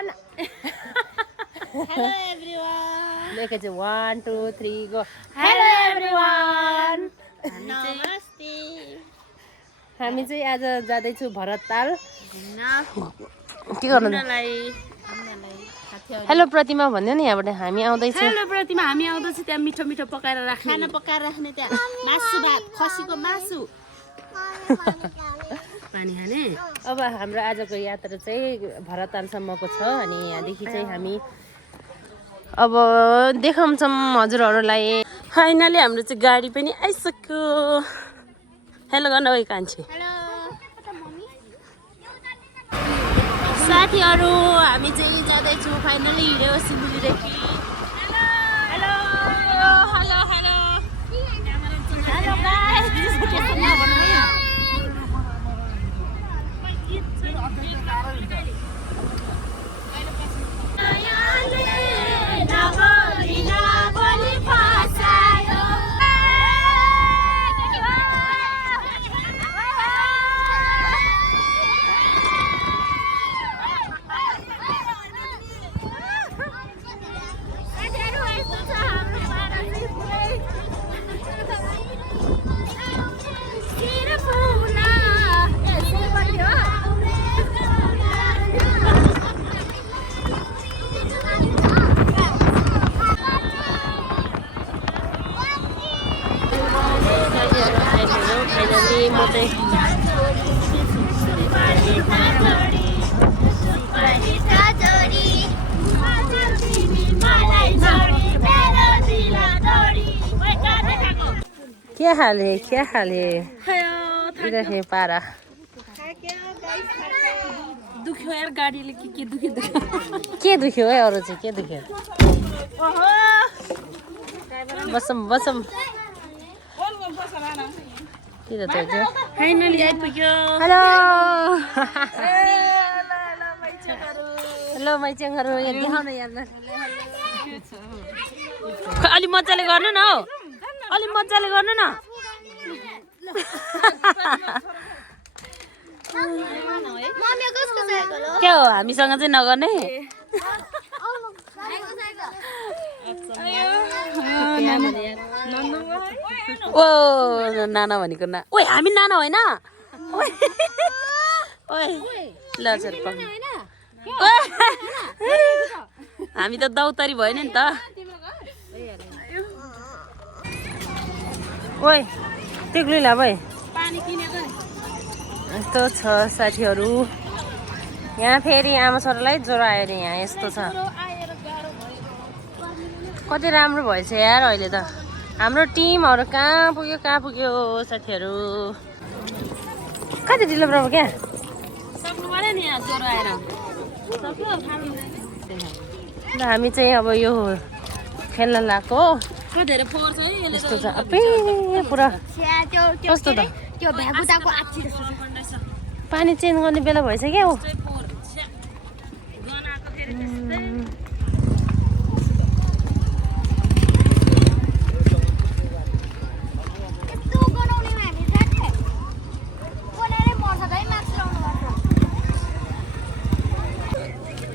one. Hello everyone. एकैचोटि 1 2 3 go. Hello everyone. नमस्ते. हामी चाहिँ आज जाँदैछु भरतताल के गर्नु? घुम्नलाई हेलो प्रतिमा भन्यो नि यहाँबाट हामी आउँदैछौँ. हेलो प्रतिमा हामी आउँदैछौँ त्यहाँ मिठो मिठो पकाएर राख्ने खाना पकाएर राख्ने त्यहाँ मासु भात खसीको मासु पानी खाने. अब हाम्रो आजको यात्रा चाहिँ भरततालसम्मको छ अनि यहाँदेखि चाहिँ हामी अब देखाउँछौँ हजुरहरूलाई. फाइनली हाम्रो चाहिँ गाडी पनि आइसक्यो. हेलो गर्न ओइ कान्छे. साथीहरू हामी चाहिँ जाँदैछौँ फाइनली हिँड्यो सिलगढीदेखि. हेलो हेलो हेलो हेलो क्या हाल है क्या हाल है इधर पारा दुख्यो यार गाडीले के दुख्यो के दुख्यो है अरू चाहिँ के दुख्यो? बसम बसम किन त फाइनली आइपुग्यो. हेलो हेलो माइचङहरू यहाँ देखाउन यार. अलि मजाले गर्नु न हौ. अलि मजाले गर्नु न. के हो हामीसँग चाहिँ नगर्ने. ओ नाना भनेको ना. ओइ हामी नाना होइन. ल चल हामी त दौतरी भएन नि त. ओइ टिक्लिला भाइ यस्तो छ साथीहरू. यहाँ फेरि आमा छोरालाई ज्वरो आयो नि. यहाँ यस्तो छ. कति राम्रो भएछ यार अहिले त. हाम्रो टिमहरू कहाँ पुग्यो साथीहरू. कति ढिलो प्रभु क्या सक्नु पर्यो नि यहाँ ज्वरो आएर. ल हामी चाहिँ अब यो खेल्न लाग्यो. धेरै फोहोर छ है यसले. यस्तो छ अपे पुरा. कस्तो त त्यो भ्यागुताको आछि जस्तो छ. पानी चेन्ज गर्ने बेला भइसक्यो.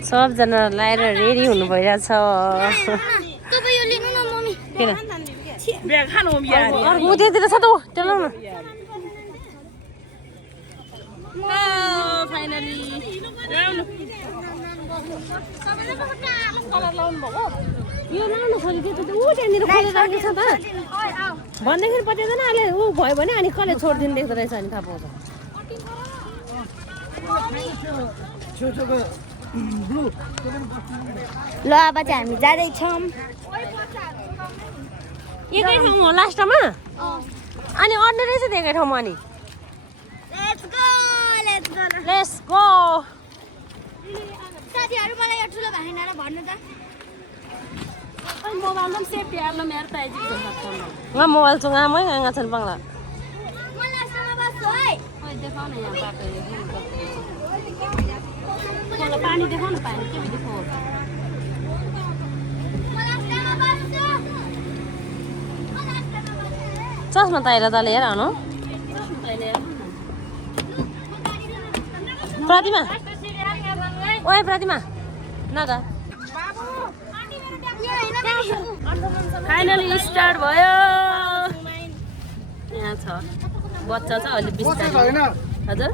सबजना लाएर रेडी हुनु भइरहेछ. किन ब्याग खानु हो यार. अर्को त्यतिर छ त त्यो लाउन. फाइनली यो लाउनु खोजेको त्यो ऊ त्यहाँनिर खोलेर राखेको छ त भन्दाखेरि पत्याउँदैन. अहिले ऊ भयो भने अनि कसले छोडिदिनु देख्दो रहेछ अनि थाहा पाउँछ. ल अब चाहिँ हामी जाँदैछौँ. एकै ठाउँ हो लास्टमा अनि अड्ने रहेछ त एकै ठाउँमा. अनि लेट्स गो. साथीहरू मलाई यो ठुलो भाइनाले भन्नु त. मोबाइलमा सेफ यार्न मेरो त आइज वहाँ मोबाइल चुङ्गा मै गङ्गा छन् बङ्गला. म लास्टमा बस्छु है. ओइ देखाउ न यहाँ बाटो. मलाई पानी देखाउ न. पानी के देखाउ. म लास्टमा बस्छु. चस्मा ताइरा तले हेर अनु. प्रतिमा ओए प्रतिमा न त फाइनली स्टार्ट भयो यहाँ छ बच्चा छ अलि बिस्तारै हजुर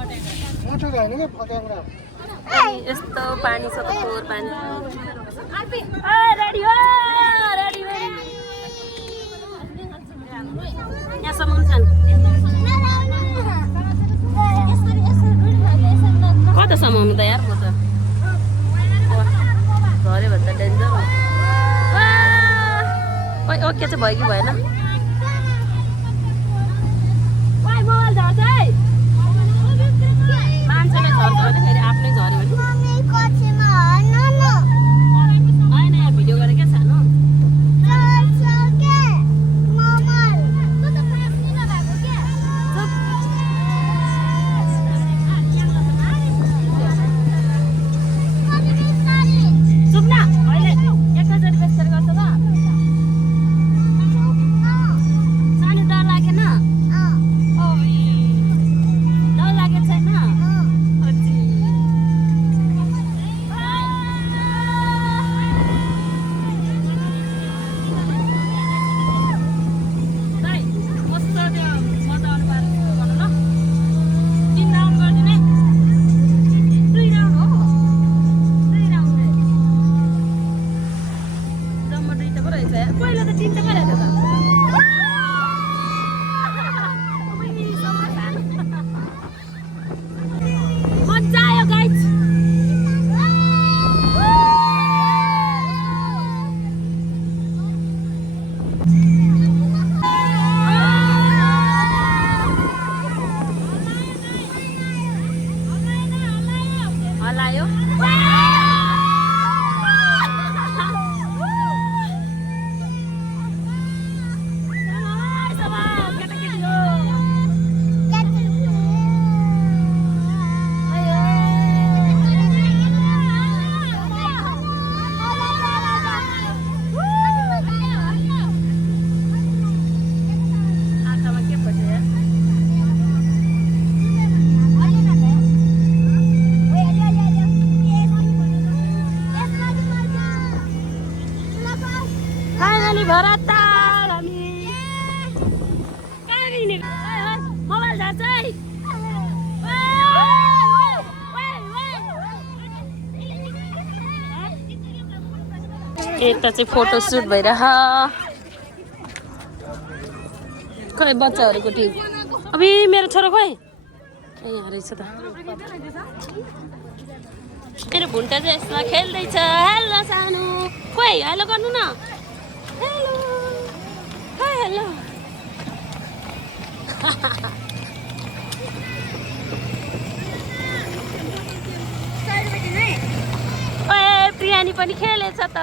यस्तो पानी छ त फोहोर पानी रेडी हो रेडी यहाँसम्म छन् कतासम्म हुनु त यार म त झऱ्यो भने त डेन्जर हो ओके चाहिँ भयो कि भएन मान्छेले झर्छ भने फेरि आफ्नै झऱ्यो भने होइन यहाँ भिडियो गरेर क्या सानो हलायो यता चाहिँ फोटो सुट भइरह खोइ बच्चाहरूको टिम अब मेरो छोरो खोइ यहाँ रहेछ त मेरो भुन्टा चाहिँ यसमा खेल्दैछ हेलो सानो खोइ हेलो गर्नु न हेलो हाई हेलो प्रियानी पनि खेलेछ त